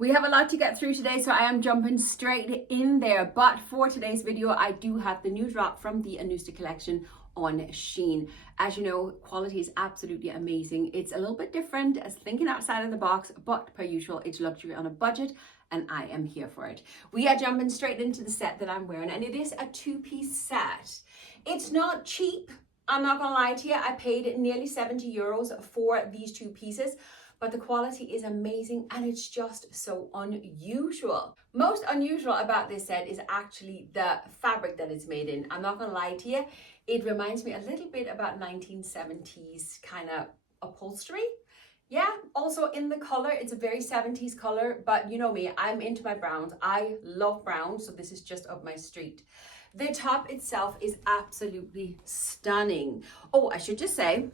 We have a lot to get through today, so I am jumping straight in there. But for today's video, I do have the new drop from the ANEWSTA collection on SHEIN. As you know, quality is absolutely amazing. It's a little bit different as thinking outside of the box, but per usual, it's luxury on a budget, and I am here for it. We are jumping straight into the set that I'm wearing, and it is a two-piece set. It's not cheap. I'm not gonna lie to you. I paid nearly 70 euros for these two pieces, but the quality is amazing and it's just so unusual. Most unusual about this set is actually the fabric that it's made in. I'm not gonna lie to you. It reminds me a little bit about 1970s kind of upholstery. Yeah, also in the color, it's a very 70s color, but you know me, I'm into my browns. I love browns, so this is just up my street. The top itself is absolutely stunning. Oh, I should just say,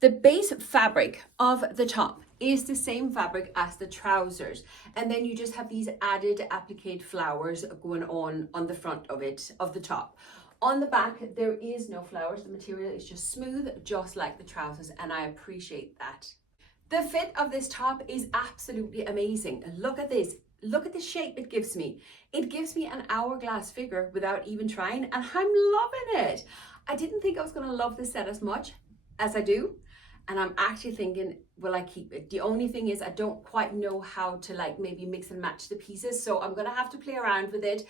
the base fabric of the top is the same fabric as the trousers. And then you just have these added applique flowers going on the front of it, of the top. On the back, there is no flowers. The material is just smooth, just like the trousers, and I appreciate that. The fit of this top is absolutely amazing. Look at this. Look at the shape it gives me. It gives me an hourglass figure without even trying, and I'm loving it. I didn't think I was going to love this set as much as I do, and I'm actually thinking, will I keep it? The only thing is I don't quite know how to like maybe mix and match the pieces, so I'm going to have to play around with it,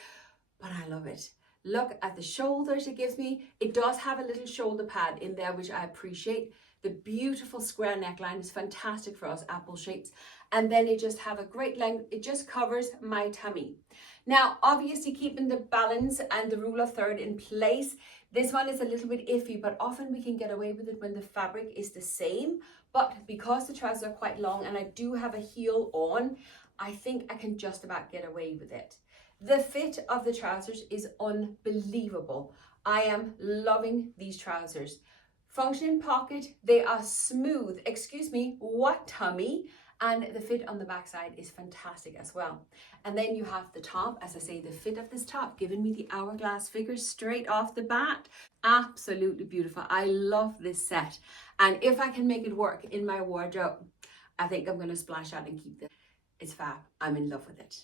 but I love it. Look at the shoulders it gives me. It does have a little shoulder pad in there, which I appreciate. The beautiful square neckline is fantastic for us apple shapes. And then it just have a great length. It just covers my tummy. Now, obviously keeping the balance and the rule of third in place. This one is a little bit iffy, but often we can get away with it when the fabric is the same. But because the trousers are quite long and I do have a heel on, I think I can just about get away with it. The fit of the trousers is unbelievable. I am loving these trousers. Functioning pocket, they are smooth, excuse me, what tummy, and the fit on the backside is fantastic as well. And then you have the top, as I say, the fit of this top, giving me the hourglass figure straight off the bat. Absolutely beautiful. I love this set. And if I can make it work in my wardrobe, I think I'm gonna splash out and keep this. It's fab, I'm in love with it.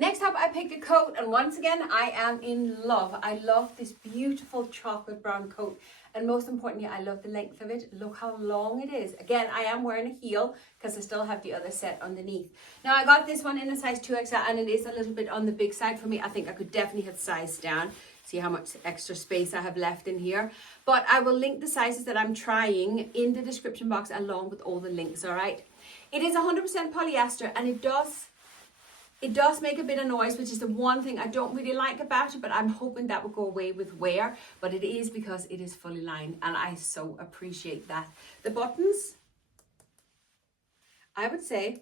Next up, I picked a coat, and once again, I am in love. I love this beautiful chocolate brown coat, and most importantly, I love the length of it. Look how long it is. Again, I am wearing a heel because I still have the other set underneath. Now, I got this one in a size 2XL, and it is a little bit on the big side for me. I think I could definitely have sized down. See how much extra space I have left in here. But I will link the sizes that I'm trying in the description box along with all the links, all right? It is 100% polyester, and it does make a bit of noise, which is the one thing I don't really like about it, but I'm hoping that will go away with wear. But it is because it is fully lined, and I so appreciate that. The buttons, I would say,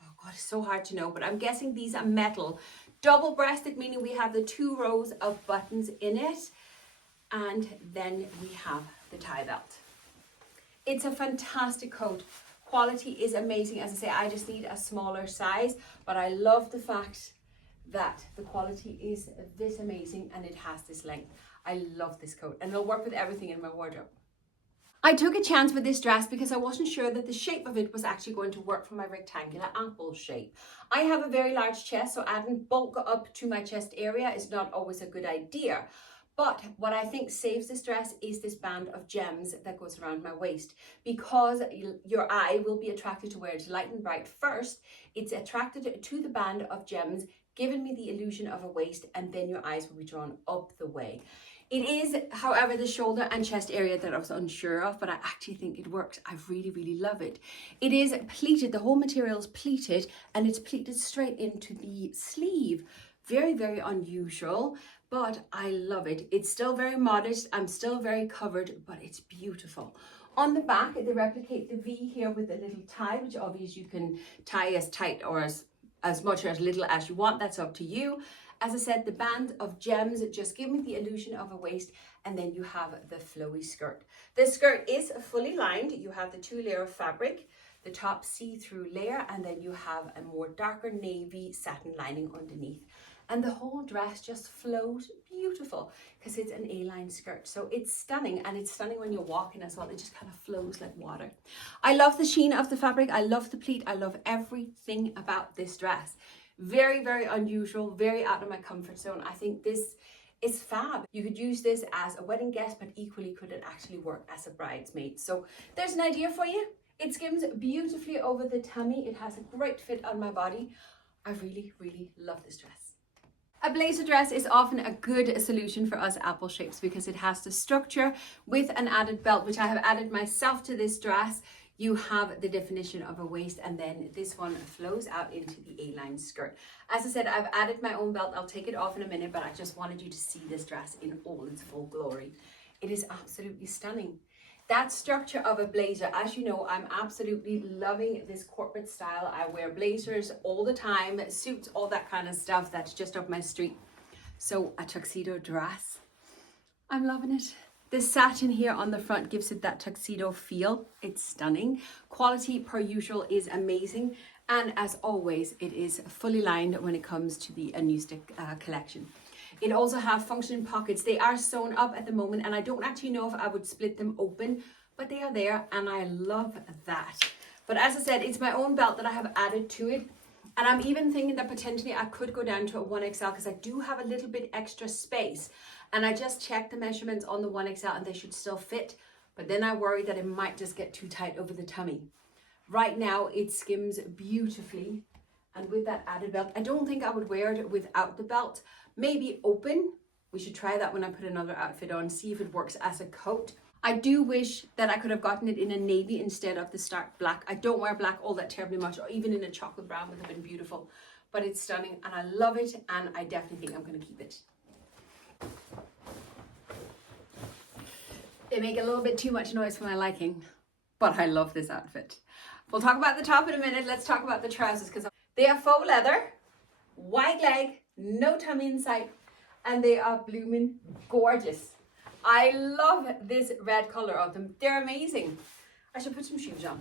oh God, it's so hard to know, but I'm guessing these are metal. Double-breasted, meaning we have the 2 rows of buttons in it. And then we have the tie belt. It's a fantastic coat. Quality is amazing. As I say, I just need a smaller size, but I love the fact that the quality is this amazing and it has this length. I love this coat, and it'll work with everything in my wardrobe. I took a chance with this dress because I wasn't sure that the shape of it was actually going to work for my rectangular apple shape. I have a very large chest, so adding bulk up to my chest area is not always a good idea. But what I think saves this dress is this band of gems that goes around my waist, because your eye will be attracted to where it's light and bright first. It's attracted to the band of gems, giving me the illusion of a waist, and then your eyes will be drawn up the way. It is, however, the shoulder and chest area that I was unsure of, but I actually think it works. I really, really love it. It is pleated, the whole material is pleated, and it's pleated straight into the sleeve. Very, very unusual, but I love it. It's still very modest. I'm still very covered, but it's beautiful. On the back, they replicate the V here with a little tie, which obviously you can tie as tight or as much or as little as you want. That's up to you. As I said, the band of gems just give me the illusion of a waist, and then you have the flowy skirt. The skirt is fully lined. You have the 2-layer of fabric, the top see-through layer, and then you have a more darker navy satin lining underneath. and the whole dress just flows beautiful because it's an A-line skirt. So it's stunning, and it's stunning when you're walking as well. It just kind of flows like water. I love the sheen of the fabric. I love the pleat. I love everything about this dress. Very, very unusual, very out of my comfort zone. I think this is fab. You could use this as a wedding guest, but equally could it actually work as a bridesmaid. So there's an idea for you. It skims beautifully over the tummy. It has a great fit on my body. I really, really love this dress. A blazer dress is often a good solution for us apple shapes because it has the structure with an added belt, which I have added myself to this dress. You have the definition of a waist, and then this one flows out into the A-line skirt. As I said, I've added my own belt. I'll take it off in a minute, but I just wanted you to see this dress in all its full glory. It is absolutely stunning. That structure of a blazer, as you know, I'm absolutely loving this corporate style. I wear blazers all the time, suits, all that kind of stuff. That's just up my street. So a tuxedo dress, I'm loving it. The satin here on the front gives it that tuxedo feel. It's stunning. Quality per usual is amazing. And as always, it is fully lined when it comes to the ANEWSTA collection. It also have functioning pockets. They are sewn up at the moment, and I don't actually know if I would split them open, but they are there, and I love that. But as I said, it's my own belt that I have added to it. And I'm even thinking that potentially I could go down to a 1XL because I do have a little bit extra space. And I just checked the measurements on the 1XL and they should still fit. But then I worry that it might just get too tight over the tummy. Right now it skims beautifully. And with that added belt, I don't think I would wear it without the belt. Maybe open. We should try that when I put another outfit on, see if it works as a coat. I do wish that I could have gotten it in a navy instead of the stark black. I don't wear black all that terribly much, or even in a chocolate brown would have been beautiful. But it's stunning and I love it, and I definitely think I'm going to keep it. They make a little bit too much noise for my liking, but I love this outfit. We'll talk about the top in a minute. Let's talk about the trousers because they are faux leather, wide leg, no tummy in sight, and they are blooming gorgeous. I love this red color of them. They're amazing. I should put some shoes on.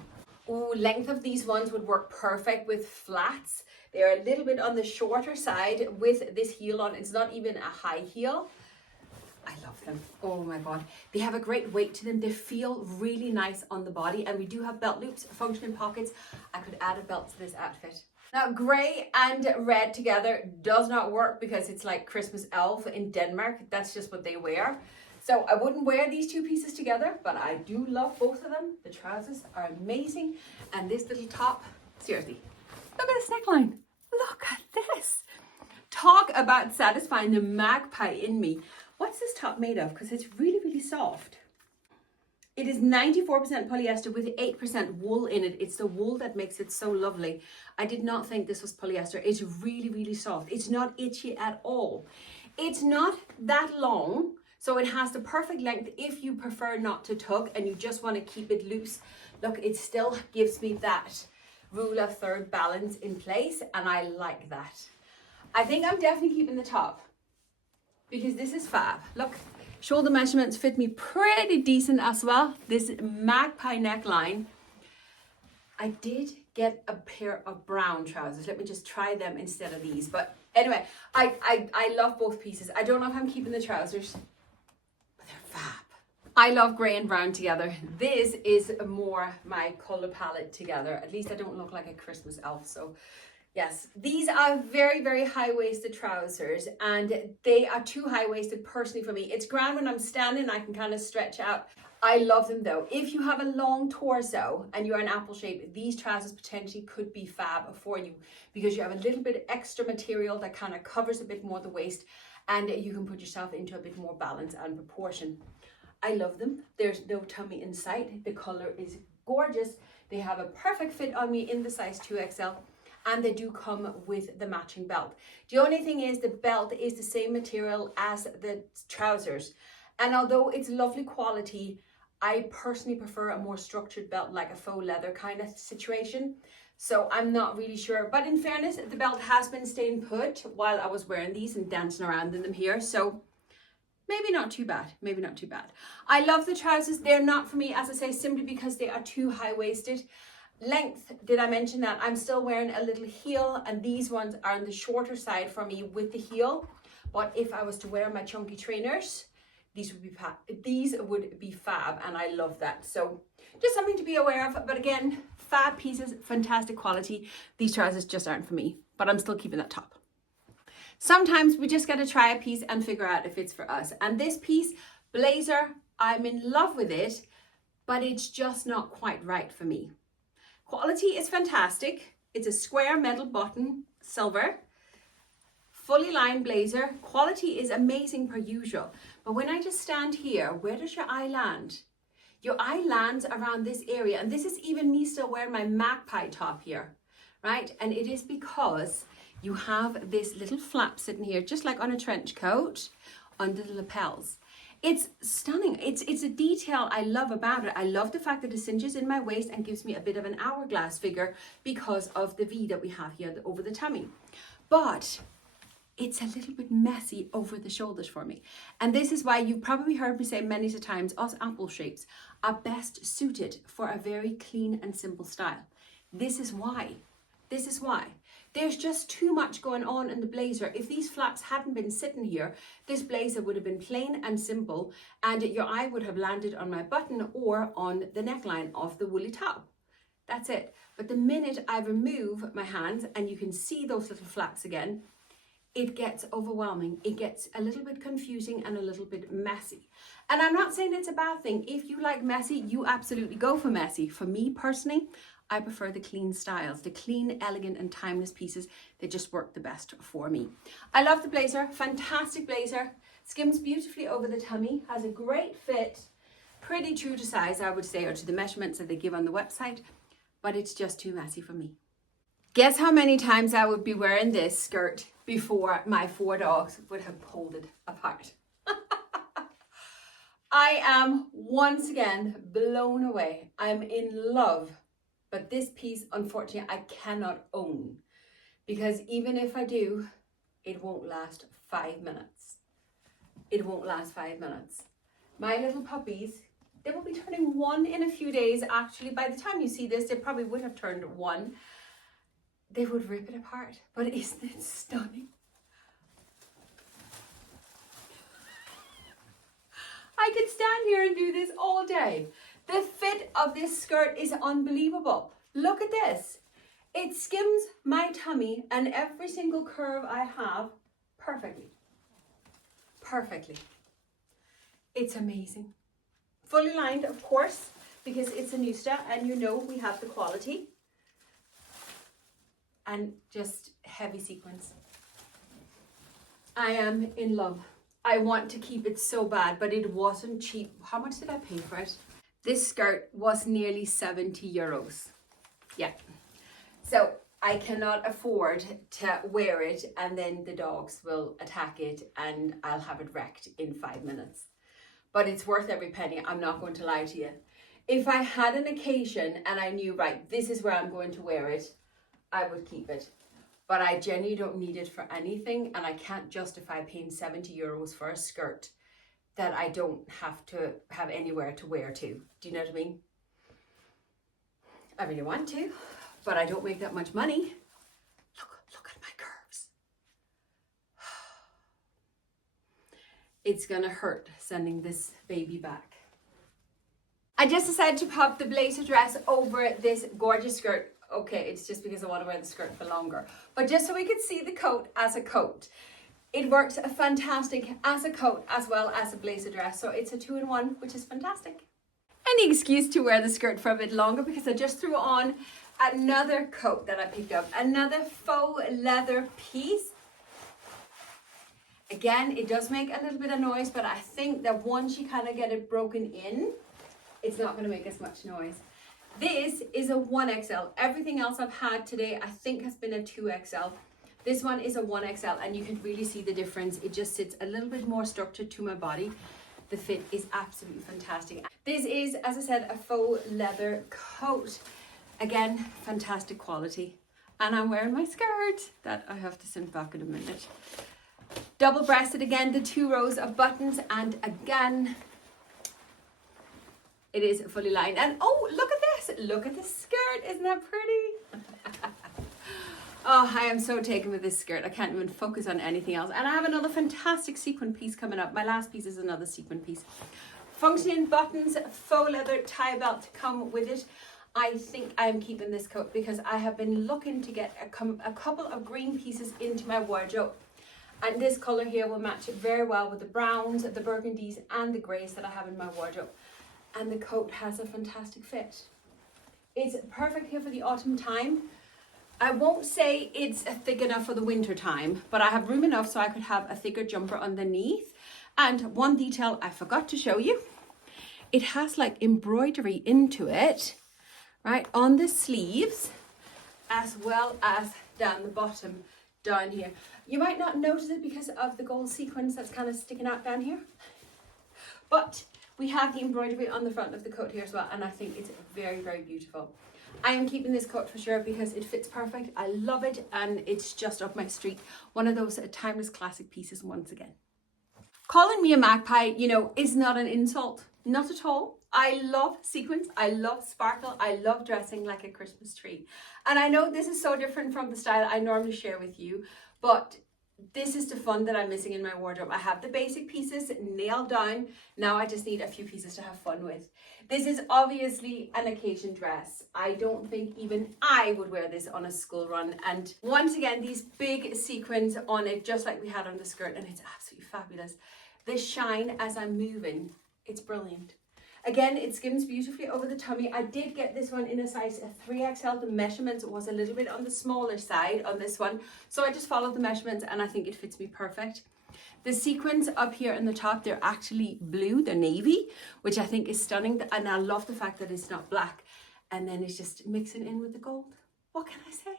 Ooh, length of these ones would work perfect with flats. They're a little bit on the shorter side with this heel on. It's not even a high heel. I love them. Oh my God. They have a great weight to them. They feel really nice on the body, and we do have belt loops, functioning pockets. I could add a belt to this outfit. Now, gray and red together does not work because it's like Christmas elf in Denmark. That's just what they wear. So I wouldn't wear these two pieces together, but I do love both of them. The trousers are amazing. And this little top, seriously, look at this neckline. Look at this. Talk about satisfying the magpie in me. What's this top made of? Because it's really, really soft. It is 94% polyester with 8% wool in it. It's the wool that makes it so lovely. I did not think this was polyester. It's really, really soft. It's not itchy at all. It's not that long, so it has the perfect length if you prefer not to tug and you just want to keep it loose. Look, it still gives me that rule of third balance in place, and I like that. I think I'm definitely keeping the top because this is fab. Look. Shoulder measurements fit me pretty decent as well. This magpie neckline. I did get a pair of brown trousers. Let me just try them instead of these. But anyway, I love both pieces. I don't know if I'm keeping the trousers, but they're fab. I love gray and brown together. This is more my color palette together. At least I don't look like a Christmas elf. So yes, these are very, very high-waisted trousers, and they are too high-waisted personally for me. It's grand when I'm standing, I can kind of stretch out. I love them though. If you have a long torso and you're an apple shape, these trousers potentially could be fab for you because you have a little bit extra material that kind of covers a bit more the waist, and you can put yourself into a bit more balance and proportion. I love them. There's no tummy in sight. The color is gorgeous. They have a perfect fit on me in the size 2XL. And they do come with the matching belt. The only thing is the belt is the same material as the trousers. And although it's lovely quality, I personally prefer a more structured belt, like a faux leather kind of situation. So I'm not really sure. But in fairness, the belt has been staying put while I was wearing these and dancing around in them here. So maybe not too bad. Maybe not too bad. I love the trousers. They're not for me, as I say, simply because they are too high-waisted. Length, did I mention that? I'm still wearing a little heel, and these ones are on the shorter side for me with the heel. But if I was to wear my chunky trainers, these would be fab, and I love that. So just something to be aware of. But again, fab pieces, fantastic quality. These trousers just aren't for me, but I'm still keeping that top. Sometimes we just got to try a piece and figure out if it's for us. And this piece, blazer, I'm in love with it, but it's just not quite right for me. Quality is fantastic. It's a square metal button, silver, fully lined blazer. Quality is amazing per usual. But when I just stand here, where does your eye land? Your eye lands around this area. And this is even me still wearing my magpie top here, right? And it is because you have this little flap sitting here, just like on a trench coat, under the lapels. It's stunning. It's a detail I love about it. I love the fact that it cinches in my waist and gives me a bit of an hourglass figure because of the V that we have here over the tummy. But it's a little bit messy over the shoulders for me. And this is why you've probably heard me say many times, us apple shapes are best suited for a very clean and simple style. This is why. This is why. There's just too much going on in the blazer. If these flaps hadn't been sitting here, this blazer would have been plain and simple, and your eye would have landed on my button or on the neckline of the woolly top. That's it. But the minute I remove my hands, and you can see those little flaps again, it gets overwhelming. It gets a little bit confusing and a little bit messy. And I'm not saying it's a bad thing. If you like messy, you absolutely go for messy. For me personally, I prefer the clean styles, the clean, elegant and timeless pieces. They just work the best for me. I love the blazer, fantastic blazer. Skims beautifully over the tummy, has a great fit, pretty true to size, I would say, or to the measurements that they give on the website, but it's just too messy for me. Guess how many times I would be wearing this skirt before my 4 dogs would have pulled it apart. I am once again blown away. I'm in love. But this piece, unfortunately, I cannot own, because even if I do, it won't last 5 minutes. It won't last 5 minutes. My little puppies, they will be turning 1 in a few days. Actually, by the time you see this, they probably would have turned 1. They would rip it apart. But isn't it stunning? I could stand here and do this all day. The fit of this skirt is unbelievable. Look at this. It skims my tummy and every single curve I have perfectly. Perfectly. It's amazing. Fully lined, of course, because it's ANEWSTA and you know we have the quality. And just heavy sequins. I am in love. I want to keep it so bad, but it wasn't cheap. How much did I pay for it? This skirt was nearly 70 euros. Yeah. So I cannot afford to wear it and then the dogs will attack it and I'll have it wrecked in 5 minutes. But it's worth every penny. I'm not going to lie to you. If I had an occasion and I knew, right, this is where I'm going to wear it, I would keep it. But I genuinely don't need it for anything and I can't justify paying 70 euros for a skirt that I don't have to have anywhere to wear to. Do you know what I mean? I really want to, but I don't make that much money. Look at my curves. It's gonna hurt sending this baby back. I just decided to pop the blazer dress over this gorgeous skirt. Okay, it's just because I want to wear the skirt for longer. But just so we could see the coat as a coat. It works fantastic as a coat as well as a blazer dress. So it's a 2-in-1, which is fantastic. Any excuse to wear the skirt for a bit longer because I just threw on another coat that I picked up. Another faux leather piece. Again, it does make a little bit of noise, but I think that once you kind of get it broken in, it's not going to make as much noise. This is a 1XL. Everything else I've had today, I think, has been a 2XL. This one is a 1XL and you can really see the difference. It just sits a little bit more structured to my body. The fit is absolutely fantastic. This is, as I said, a faux leather coat. Again, fantastic quality. And I'm wearing my skirt that I have to send back in a minute. Double breasted again, the 2 rows of buttons, and again, it is fully lined. And oh, look at this. look at the skirt. Isn't that pretty? Oh, I am so taken with this skirt. I can't even focus on anything else. And I have another fantastic sequin piece coming up. My last piece is another sequin piece. Functioning buttons, faux leather tie belt to come with it. I think I am keeping this coat because I have been looking to get a couple of green pieces into my wardrobe. And this color here will match very well with the browns, the burgundies, and the grays that I have in my wardrobe. And the coat has a fantastic fit. It's perfect here for the autumn time. I won't say it's thick enough for the winter time, but I have room enough so I could have a thicker jumper underneath. And one detail I forgot to show you, it has like embroidery into it, right, on the sleeves, as well as down the bottom, down here. You might not notice it because of the gold sequins that's kind of sticking out down here, but we have the embroidery on the front of the coat here as well, and I think it's very, very beautiful. I am keeping this coat for sure because it fits perfect. I love it, and it's just up my street. One of those timeless classic pieces once again. Calling me a magpie, you know, is not an insult. Not at all. I love sequins. I love sparkle. I love dressing like a Christmas tree. And I know this is so different from the style I normally share with you, but this is the fun that I'm missing in my wardrobe. I have the basic pieces nailed down. Now I just need a few pieces to have fun with. This is obviously an occasion dress. I don't think even I would wear this on a school run. And once again, these big sequins on it, just like we had on the skirt, and it's absolutely fabulous. The shine as I'm moving, it's brilliant. Again, it skims beautifully over the tummy. I did get this one in a size 3XL. The measurements was a little bit on the smaller side on this one. So I just followed the measurements and I think it fits me perfect. The sequins up here in the top, they're actually blue, they're navy, which I think is stunning. And I love the fact that it's not black. And then it's just mixing in with the gold. What can I say?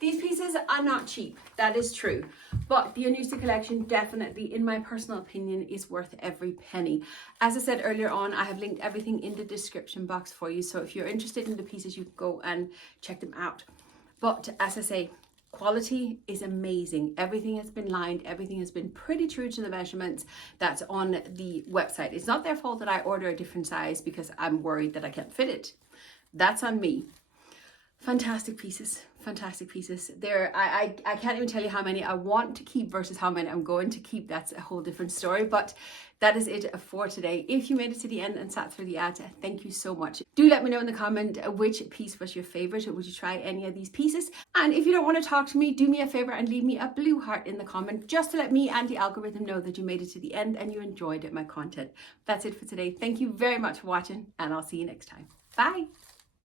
These pieces are not cheap, that is true, but the ANEWSTA collection definitely, in my personal opinion, is worth every penny. As I said earlier on, I have linked everything in the description box for you, so if you're interested in the pieces, you can go and check them out. But as I say, quality is amazing. Everything has been lined, everything has been pretty true to the measurements that's on the website. It's not their fault that I order a different size because I'm worried that I can't fit it. That's on me. Fantastic pieces, fantastic pieces. I can't even tell you how many I want to keep versus how many I'm going to keep. That's a whole different story, but that is it for today. If you made it to the end and sat through the ad, thank you so much. Do let me know in the comment which piece was your favorite, or would you try any of these pieces? And if you don't want to talk to me, do me a favor and leave me a blue heart in the comment, just to let me and the algorithm know that you made it to the end and you enjoyed my content. That's it for today. Thank you very much for watching, and I'll see you next time. Bye.